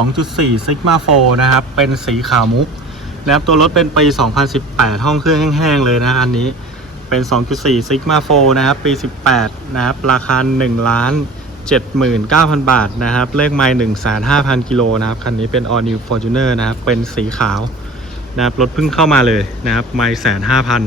2.4 Sigma 4นะครับ เป็นสีขาวมุกนะครับตัวรถเป็นปี 2018 ห้องเครื่องแห้งๆ เลยนะอันนี้เป็น 2.4 Sigma 4นะครับ ปี 18 นะครับ ราคา1ล้าน79,000 บาทนะครับ เลขไมล์1,500,000 กิโลนะครับ คันนี้เป็น All New Fortuner นะครับ เป็นสีขาวนะครับ รถเพิ่งเข้ามาเลยนะครับ ไมล์1,500,000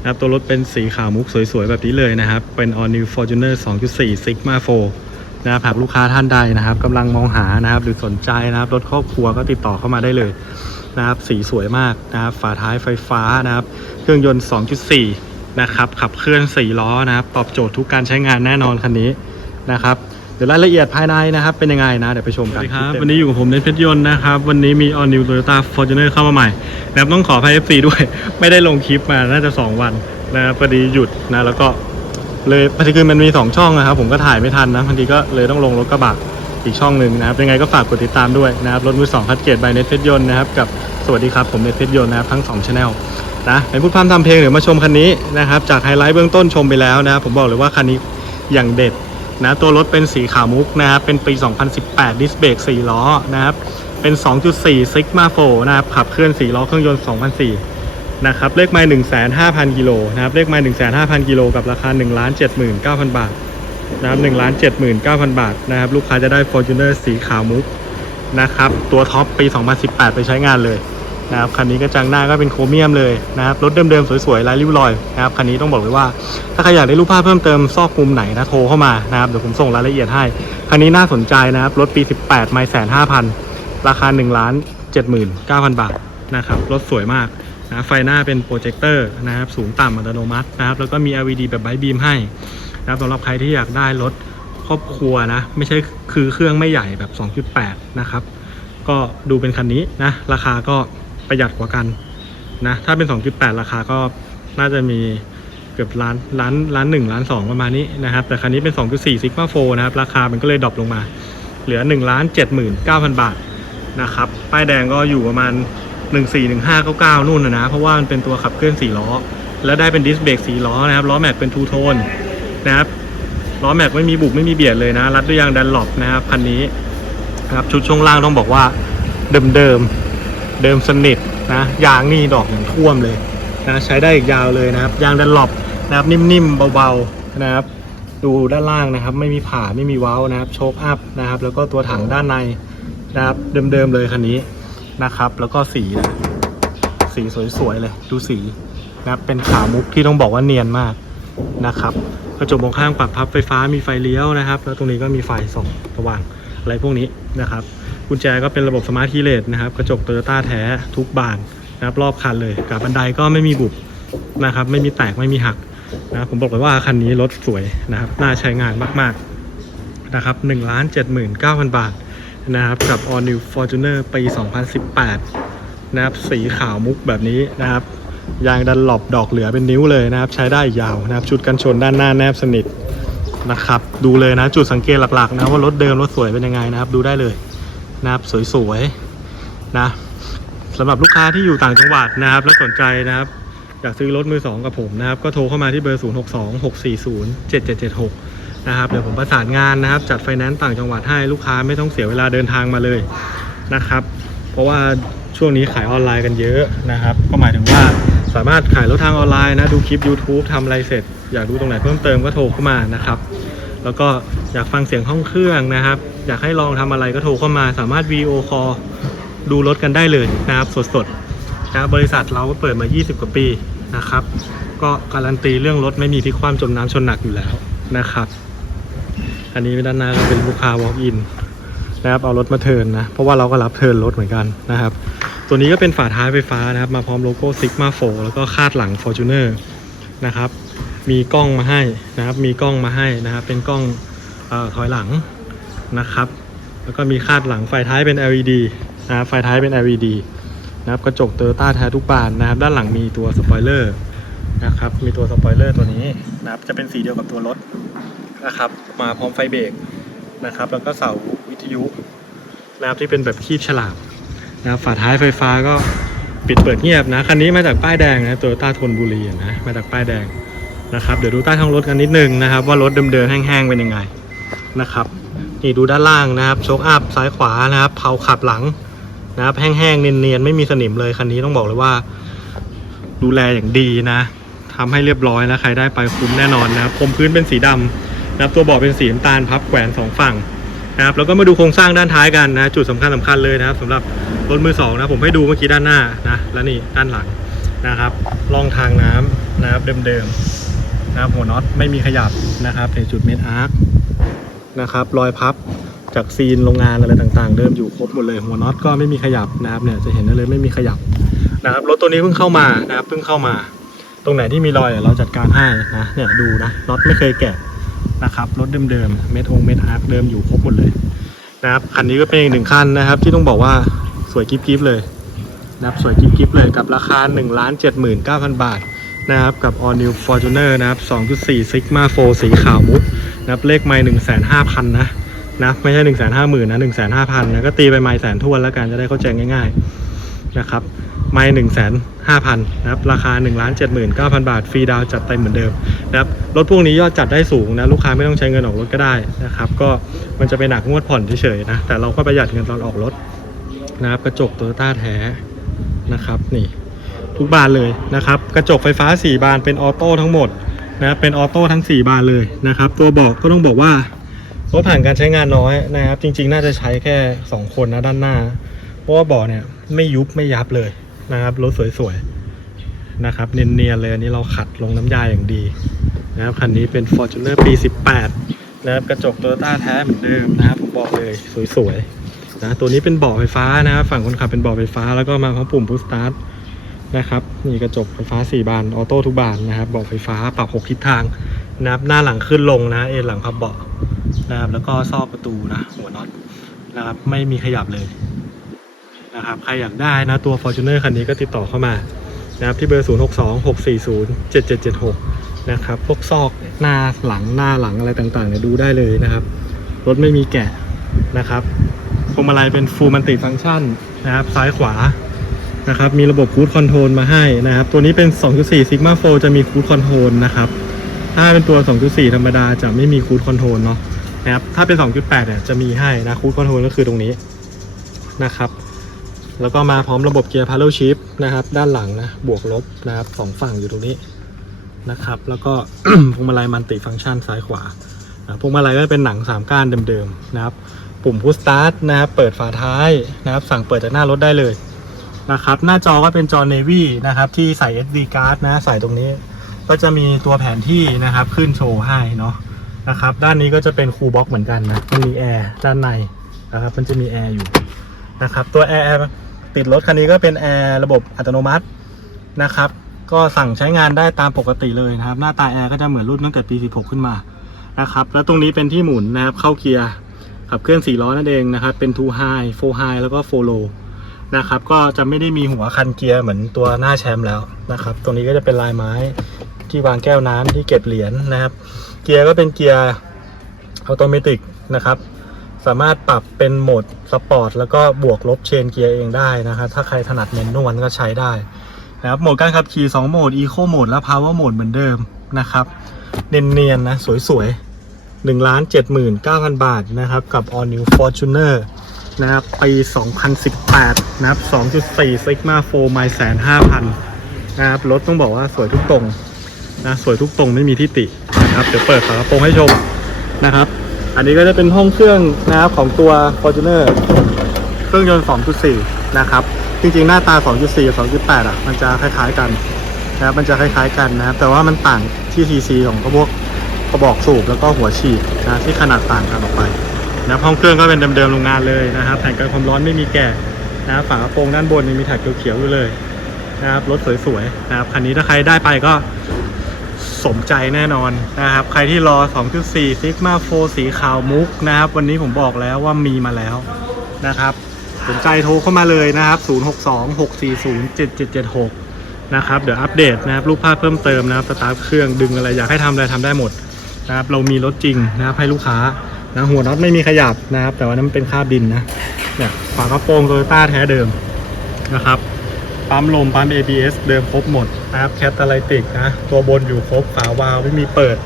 นะครับ ตัวรถเป็นสีขาวมุกสวยๆ แบบนี้เลยนะครับ เป็น All New Fortuner 2.4 Sigma 4 นะครับหากลูกค้าท่านใดนะครับกำลังมองหานะครับ หรือสนใจนะครับรถครอบครัวก็ติดต่อเข้ามาได้เลยนะครับ สีสวยมากนะครับ ฝาท้ายไฟฟ้านะครับ เครื่องยนต์ 2.4 นะครับ ขับเคลื่อน 4 ล้อนะครับ ตอบโจทย์ทุกการใช้งานแน่นอนคันนี้นะครับเดี๋ยวรายละเอียดภายในนะครับ เป็นยังไงนะ เดี๋ยวไปชมกันครับ วันนี้อยู่กับผมเนทเพชรยนต์นะครับ วันนี้มี All New Toyota Fortuner เข้ามาใหม่นะครับต้องขออภัย FC ด้วย ไม่ได้ลงคลิปมาน่าจะ 2 วันนะครับพอดีหยุดนะแล้วก็ เลยพอดีคือมันมี2ช่องนะครับ ผมก็ถ่ายไม่ทันนะบางทีก็เลยต้องลงรถกระบะอีกช่องหนึ่งนะครับยังไงก็ฝากกดติดตามด้วยนะครับรถมือสองคัดเกตบเน็ตเพชรยนต์นะครับกับสวัสดีครับผมเน็ตเพชรยนต์นะครับทั้ง2ช anel นะเป็นพูดพร่ำทำเพลงเดี๋ยวมาชมคันนี้นะครับจากไฮไลท์เบื้องต้นชมไปแล้วนะครับผมบอกเลยว่าคันนี้อย่างเด็ดนะตัวรถเป็นสีขาวมุกนะครับเป็นปี 2018 ดิสเบรก4ล้อนะครับเป็น 2.4 Sigma 4นะครับขับเคลื่อน4ล้อเครื่องยนต์2004 นะครับเลขไมล์หนึ่งแสนห้าพันกิโลนะครับเลขไมล์หนึ่งแสนห้าพันกิโลกับราคา1นึ่งล้านเจ็ดหมื่นเก้าพันบาทนะครับหนึ่งล้านเจ็ดหมื่นเก้าพันบาทนะครับลูกค้าจะได้ Fortuner สีขาวมุกนะครับตัวท็อปปี 2018 ไปใช้งานเลยนะครับคันนี้ก็จังหน้าก็เป็นโครเมียมเลยนะครับรถเดิมๆสวยๆลายริ้วรอยนะครับคันนี้ต้องบอกเลยว่า ถ้าใครอยากได้รูปภาพเพิ่มเติมซอกมุมไหนนะโทรเข้ามานะครับเดี๋ยวผมส่งรายละเอียดให้ คันนี้น่าสนใจนะครับรถปี 18 ไม่แสนห้าพันราคา1ล้าน79,000 บาทนะครับรถสวยมาก นะไฟหน้าเป็นโปรเจคเตอร์นะครับสูงต่ำอัตโนมัตินะครับแล้วก็มี LED แบบไบบีมให้นะครับสำหรับใครที่อยากได้รถครอบครัวนะไม่ใช่คือเครื่องไม่ใหญ่แบบ 2.8 นะครับ ก็ดูเป็นคันนี้นะราคาก็ประหยัดกว่ากันนะถ้าเป็น 2.8 ราคาก็น่าจะมีเกือบล้านล้านล้านหนึ่งล้านสองประมาณนี้นะครับ แต่คันนี้เป็น 2.4 Sigma 4นะครับ ราคามันก็เลยดรอปลงมา เหลือ1ล้าน79,000บาทนะครับ ป้ายแดงก็อยู่ประมาณ 141599นู่นนะนะ เพราะว่ามันเป็นตัวขับเคลื่อน4ล้อ แล้วได้เป็นดิสเบรก4ล้อนะครับ ล้อแม็กเป็นทูโทนนะครับ ล้อแม็กไม่มีบุกไม่มีเบียดเลยนะ รัดด้วยยางดันหลบนะครับคันนี้นะครับชุดช่วงล่างต้องบอกว่าเดิมเดิมเดิมสนิทนะยางนี่ดอกอย่างท่วมเลยนะใช้ได้อีกยาวเลยนะครับ ยางดันหลบนะครับนิ่มๆเบาๆนะครับดูด้านล่างนะครับ ไม่มีผ่าไม่มีเว้านะครับโชคอัพนะครับ แล้วก็ตัวถังด้านในนะครับเดิมๆเลยคันนี้ นะครับ แล้วก็สีนะสีสวยๆเลยดูสีนะเป็นขาวมุกที่ต้องบอกว่าเนียนมากนะครับกระจกมองข้างปรับพับไฟฟ้ามีไฟเลี้ยวนะครับ แล้วตรงนี้ก็มีไฟส่องสว่างอะไรพวกนี้นะครับกุญแจก็เป็นระบบสมาร์ทคีเลสนะครับกระจกโตโยต้าแท้ทุกบานนะครับรอบคันเลยกับบันไดก็ไม่มีบุบนะครับ ไม่มีแตกไม่มีหักนะผมบอกเลยว่าคันนี้รถสวยนะครับน่าใช้งานมากๆนะครับ1นึ่งล้านเจ็ดหมื่นเก้าพันบาท นะครับกับ All New Fortuner ปี 2018 นะครับสีขาวมุกแบบนี้นะครับ ยางดันหลบดอกเหลือเป็นนิ้วเลยนะครับ ใช้ได้ยาวนะครับ ชุดกันชนด้านหน้าแนบสนิทนะครับ ดูเลยนะจุดสังเกตหลักๆนะว่ารถเดิมรถสวยเป็นยังไงนะครับ ดูได้เลยนะครับสวยๆนะสำหรับลูกค้าที่อยู่ต่างจังหวัดนะครับ และสนใจนะครับ อยากซื้อรถมือสองกับผมนะครับ ก็โทรเข้ามาที่เบอร์ 0626407776 นะครับเดี๋ยวผมประสานงานนะครับ จัดไฟแนนซ์ต่างจังหวัดให้ลูกค้าไม่ต้องเสียเวลาเดินทางมาเลยนะครับ เพราะว่าช่วงนี้ขายออนไลน์กันเยอะนะครับ ก็หมายถึงว่าสามารถขายรถทางออนไลน์นะดูคลิป YouTube ทำอะไรเสร็จ อยากดูตรงไหนเพิ่มเติมก็โทรเข้ามานะครับ แล้วก็อยากฟังเสียงห้องเครื่องนะครับ อยากให้ลองทำอะไรก็โทรเข้ามา สามารถ VO call ดูรถกันได้เลยนะครับ สดๆนะรบบริษัทเราก็เปิดมา 20 กว่าปีนะครับ ก็การันตีเรื่องรถไม่มีพลิกคว่ำจมน้ำชนหนักอยู่แล้วนะครับ อันนี้ด้านหน้าก็เป็นลูกค้า walk in นะครับเอารถมาเทินนะ เพราะว่าเราก็รับเทินรถเหมือนกันนะครับ ตัวนี้ก็เป็นฝาท้ายไฟฟ้านะครับ มาพร้อมโลโก้ Sigma 4แล้วก็คาดหลัง Fortuner นะครับ มีกล้องมาให้นะครับ มีกล้องมาให้นะครับ เป็นกล้องออถอยหลังนะครับ แล้วก็มีคาดหลังไฟท้ายเป็น LED นะครับไฟท้ายเป็น LED นะครับกระจกเตอร์ต้าแท้ทุกบานนะครับ ด้านหลังมีตัวสปอยเลอร์นะครับ มีตัวสปอยเลอร์ตัวนี้นะครับ จะเป็นสีเดียวกับตัวรถ นะครับมาพร้อมไฟเบรกนะครับ แล้วก็เสาวิทยุนะครับที่เป็นแบบคีบฉลามนะฝาท้ายไฟฟ้าก็ปิดเปิดเงียบนะคันนี้มาจากป้ายแดงนะตัวต้าทนบุรีนะมาจากป้ายแดงนะครับเดี๋ยวดูใต้ท้องรถกันนิดนึงนะครับ ว่ารถเดิมๆแห้งๆเป็นยังไงนะครับนี่ดูด้านล่างนะครับโชคอัพซ้ายขวานะครับเผาขับหลังนะครับแห้งๆเนียนๆไม่มีสนิมเลยคันนี้ต้องบอกเลยว่า ดูแลอย่างดีนะทำให้เรียบร้อยนะใครได้ไปคุ้มแน่นอนนะครับพรมพื้นเป็นสีดำ นะครับตัวเบาะเป็นสีน้ำตาลพับแขวนสองฝั่งนะครับแล้วก็มาดูโครงสร้างด้านท้ายกันนะจุดสำคัญสำคัญเลยนะครับสำหรับรถมือสองนะผมให้ดูเมื่อกี้ด้านหน้านะแล้วนี่ด้านหลังนะครับล่องทางน้ำนะครับเดิมๆนะครับหัวน็อตไม่มีขยับนะครับในจุดเมนอาร์คนะครับรอยพับจากซีนโรงงานอะไรต่างๆ เดิมอยู่ครบหมดเลยหัวน็อตก็ไม่มีขยับนะครับเนี่ยจะเห็นได้เลยไม่มีขยับนะครับรถตัวนี้เพิ่งเข้ามานะครับเพิ่งเข้ามา ตรงไหนที่มีรอยเราจัดการให้นะเนี่ยดูนะน็อตไม่เคยแกะ นะครับรถเดิมๆเม็ดองเม็ดอาร์คเดิมอยู่ครบหมดเลยนะครับคันนี้ก็เป็นอีกหนึ่งคันนะครับ ที่ต้องบอกว่าสวยกิ๊บกิ๊บเลยนะครับสวยกิ๊บกิ๊บเลยกับราคา1นึ่งล้านเจ็ดหมื่นเก้าพันบาทนะครับกับ All New Fortuner นะครับ2.4 Sigma 4สีขาวมุกนะครับเลขไม่หนึ่งแสนห้าพันนะนะไม่ใช่หนึ่งแสนห้าหมื่นนะหนึ่งแสนห้าพันนะก็ตีไปไม่แสนทวนแล้วกันจะได้เข้าใจง่าย ๆนะครับ ไม่หนึ่งแสนห้าพันนะครับราคา1นึ่งล้านเจ็ดหมื่นเก้าพันบาทฟรีดาวจัดเต็มเหมือนเดิมนะครับรถพวกนี้ยอดจัดได้สูงนะลูกค้าไม่ต้องใช้เงินออกรถก็ได้นะครับก็มันจะไปหนักงวดผ่อนเฉยๆนะแต่เราก็ประหยัดเงินตอนออกรถนะครับกระจกโตโยต้าแท้นะครับนี่ทุกบานเลยนะครับกระจกไฟฟ้า 4 บานเป็นออโต้ทั้งหมดนะเป็นออโต้ทั้ง 4 บานเลยนะครับตัวเบอกก็ต้องบอกว่ารถผ่านการใช้งานน้อยนะครับ จริงๆ น่าจะใช้แค่ 2 คนนะด้านหน้า เพราะว่าเบาะเนี่ยไม่ยุบไม่ยับเลย นะครับรถสวยๆนะครับเนียนๆเลยอันนี้เราขัดลงน้ำยาอย่างดีนะครับคันนี้เป็น Fortuner ปี 18 นะครับกระจกโตโยต้าแท้เหมือนเดิมนะครับผมบอกเลยสวยๆนะตัวนี้เป็นเบาะไฟฟ้านะครับฝั่งคนขับเป็นเบาะไฟฟ้าแล้วก็มาพร้อมปุ่มพุชสตาร์ทนะครับนี่กระจกไฟฟ้า 4 บานออโต้ทุกบานนะครับเบาะไฟฟ้าปรับ 6 ทิศทางนะครับหน้าหลังขึ้นลงนะเอ็นหลังพับเบาะนะครับแล้วก็ซอกประตูนะหัวน็อตนะครับไม่มีขยับเลย นะครับใครอยากได้นะตัว Fortuner คันนี้ก็ติดต่อเข้ามานะครับที่เบอร์ 0 6 2 6 4 0 7 7 7 6 นะครับพวกซอกหน้าหลังหน้าหลังอะไรต่างๆเนี่ยดูได้เลยนะครับ รถไม่มีแกะนะครับพวงมาลัยเป็น Full Multi Function นะครับซ้ายขวานะครับมีระบบ Cruise Control มาให้นะครับ ตัวนี้เป็น 2.4 Sigma 4จะมี Cruise Control นะครับ ถ้าเป็นตัว 2.4 ธรรมดาจะไม่มี Cruise Control เนาะนะครับถ้าเป็น 2.8 เนี่ยจะมีให้นะ Cruise Control ก็คือตรงนี้นะครับ แล้วก็มาพร้อมระบบเกียร์ paddle shift นะครับ ด้านหลังนะบวกลบนะครับสองฝั่งอยู่ตรงนี้นะครับ แล้วก็พวงมาลัยมันติฟังก์ชันซ้ายขวาพวงมาลัยก็เป็นหนัง 3 ก้านเดิมๆนะครับ ปุ่มพุชสตาร์ทนะครับเปิดฝาท้ายนะครับ สั่งเปิดจากหน้ารถได้เลยนะครับ หน้าจอก็เป็นจอ Navy นะครับ ที่ใส่ SD card นะใส่ตรงนี้ ก็จะมีตัวแผนที่นะครับขึ้นโชว์ให้เนาะนะครับ ด้านนี้ก็จะเป็นคูลบ็อกเหมือนกันนะมันมีแอร์ด้านในนะครับ มันจะมีแอร์อยู่นะครับ ตัวแอร์ ติดรถคันนี้ก็เป็นแอร์ระบบอัตโนมัตินะครับ ก็สั่งใช้งานได้ตามปกติเลยนะครับ หน้าตาแอร์ก็จะเหมือนรุ่นตั้งแต่ปี 16 ขึ้นมานะครับ แล้วตรงนี้เป็นที่หมุนนะครับเข้าเกียร์ขับเคลื่อน4ล้อนั่นเองนะครับ เป็น2 high 4 high แล้วก็4 low นะครับ ก็จะไม่ได้มีหัวคันเกียร์เหมือนตัวหน้าแชมป์แล้วนะครับ ตรงนี้ก็จะเป็นลายไม้ที่วางแก้วน้ำที่เก็บเหรียญนะครับ เกียร์ก็เป็นเกียร์อัตโนมัตินะครับ สามารถปรับเป็นโหมดสปอร์ตแล้วก็บวกลบเชนเกียร์เองได้นะครับถ้าใครถนัดเมนนวลก็ใช้ได้นะครับโหมดการขับขี่2โหมด Eco โหมดและ Power โหมดเหมือนเดิมนะครับเนียนๆนะสวยๆ1ล้าน79,000บาทนะครับกับ All New Fortuner นะครับปี 2018 นะครับ 2.4 Sigma 4 m i แสน5,000นะครับรถต้องบอกว่าสวยทุกตรงนะสวยทุกตรงไม่มีที่ตินะครับเดี๋ยวเปิดฝากระโปรงให้ชมนะครับ อันนี้ก็จะเป็นห้องเครื่องนะครับของตัว Fortuner เครื่องยนต์ 2.4 นะครับ จริงๆ หน้าตา 2.4 กับ 2.8 อะ มันจะคล้ายๆกันนะครับ มันจะคล้ายๆกันนะครับ แต่ว่ามันต่างที่ TC ของพวกกระบอกสูบแล้วก็หัวฉีดนะที่ขนาดต่างกันออกไปนะห้องเครื่องก็เป็นเดิมๆโรงงานเลยนะครับแผ่นกันความร้อนไม่มีแก่นะครับฝากระโปรงด้านบนยังมีแท็กเขียวๆอยู่เลยนะครับรถสวยๆนะครับคันนี้ถ้าใครได้ไปก็ สมใจแน่นอนนะครับ ใครที่รอ 2.4 Sigma 4 สีขาวมุกนะครับ วันนี้ผมบอกแล้วว่ามีมาแล้วนะครับ สนใจโทรเข้ามาเลยนะครับ 062-640-7776 นะครับ เดี๋ยวอัปเดตนะครับ รูปภาพเพิ่มเติมนะครับ สตาร์ทเครื่องดึงอะไรอยากให้ทำอะไรทำได้หมดนะครับ เรามีรถจริงนะครับให้ลูกค้านะหัวน็อตไม่มีขยับนะครับ แต่ว่านั้นเป็นคาบดินนะเนี่ยฝากระโปรงโตโยต้าแท้เดิมนะครับปั๊มลมปั๊ม ABS เดิมครบหมด นะครับแคตตาไลติกนะตัวบนอยู่ครบฝาวาล์วไม่มีเปิด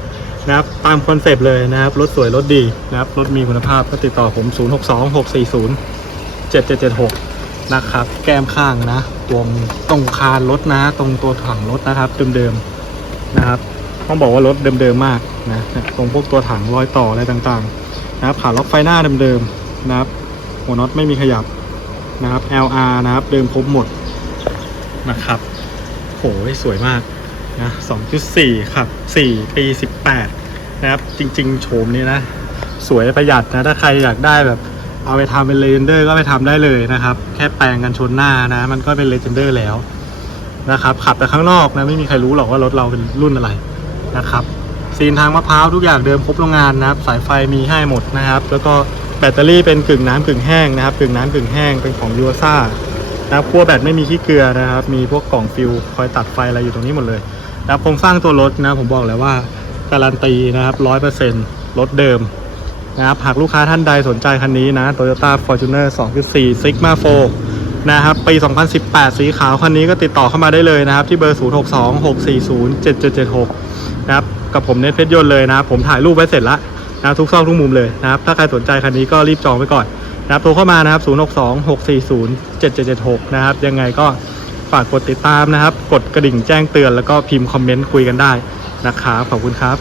นะครับตามคอนเซปต์เลยนะครับรถสวยรถดีนะครับรถมีคุณภาพก็ติดต่อผม 0 6 2 6 4 0 7 7 7 6 นะครับ แก้มข้างนะตรงตรงคานรถนะ ตรงตัวถังรถนะครับเดิมๆนะครับต้องบอกว่ารถเดิมๆมากนะตรงพวกตัวถังรอยต่ออะไรต่างๆนะครับขาล็อกไฟหน้าเดิมๆนะครับหัวน็อตไม่มีขยับนะครับ LR นะครับเดิมครบหมดนะครับ หยสวยมากนะ2.4 ครับ 4 ปี 18 นะครับ จริงๆ โฉมนี้นะ สวยประหยัดนะ ถ้าใครอยากได้แบบ เอาไปทำเป็นเลนเดอร์ก็ไปทำได้เลยนะครับ แค่แปลงกันชนหน้านะ มันก็เป็นเลนเดอร์แล้วนะครับ ขับแต่ข้างนอกนะ ไม่มีใครรู้หรอกว่ารถเราเป็นรุ่นอะไรนะครับซีนทางมะพร้าวทุกอย่างเดิมครบโรงงานนะครับ สายไฟมีให้หมดนะครับ แล้วก็แบตเตอรี่เป็นกึ่งน้ำกึ่งแห้งนะครับ กึ่งน้ำกึ่งแห้งเป็นของยูซ่า นะครับขั้วแบตไม่มีขี้เกลือนะครับ มีพวกกล่องฟิลคอยตัดไฟอะไรอยู่ตรงนี้หมดเลยนะครับโครงสร้างตัวรถนะผมบอกเลยว่าการันตีนะครับร้อยเปอร์เซ็นต์รถเดิมนะครับหากลูกค้าท่านใดสนใจคันนี้นะ Toyota Fortuner 2.4 Sigma 4นะครับปี 2018 สีขาวคันนี้ก็ติดต่อเข้ามาได้เลยนะครับ ที่เบอร์ 0626407776 นะครับ กับผมเนทเพชรยนต์เลยนะครับ ผมถ่ายรูปไว้เสร็จแล้วนะครับทุกซอกทุกมุมเลยนะครับ ถ้าใครสนใจคันนี้ก็รีบจองไว้ก่อน นะครับโทรเข้ามานะครับ 0626407776 นะครับ ยังไงก็ฝากกดติดตามนะครับ กดกระดิ่งแจ้งเตือนแล้วก็พิมพ์คอมเมนต์คุยกันได้นะครับขอบคุณครับ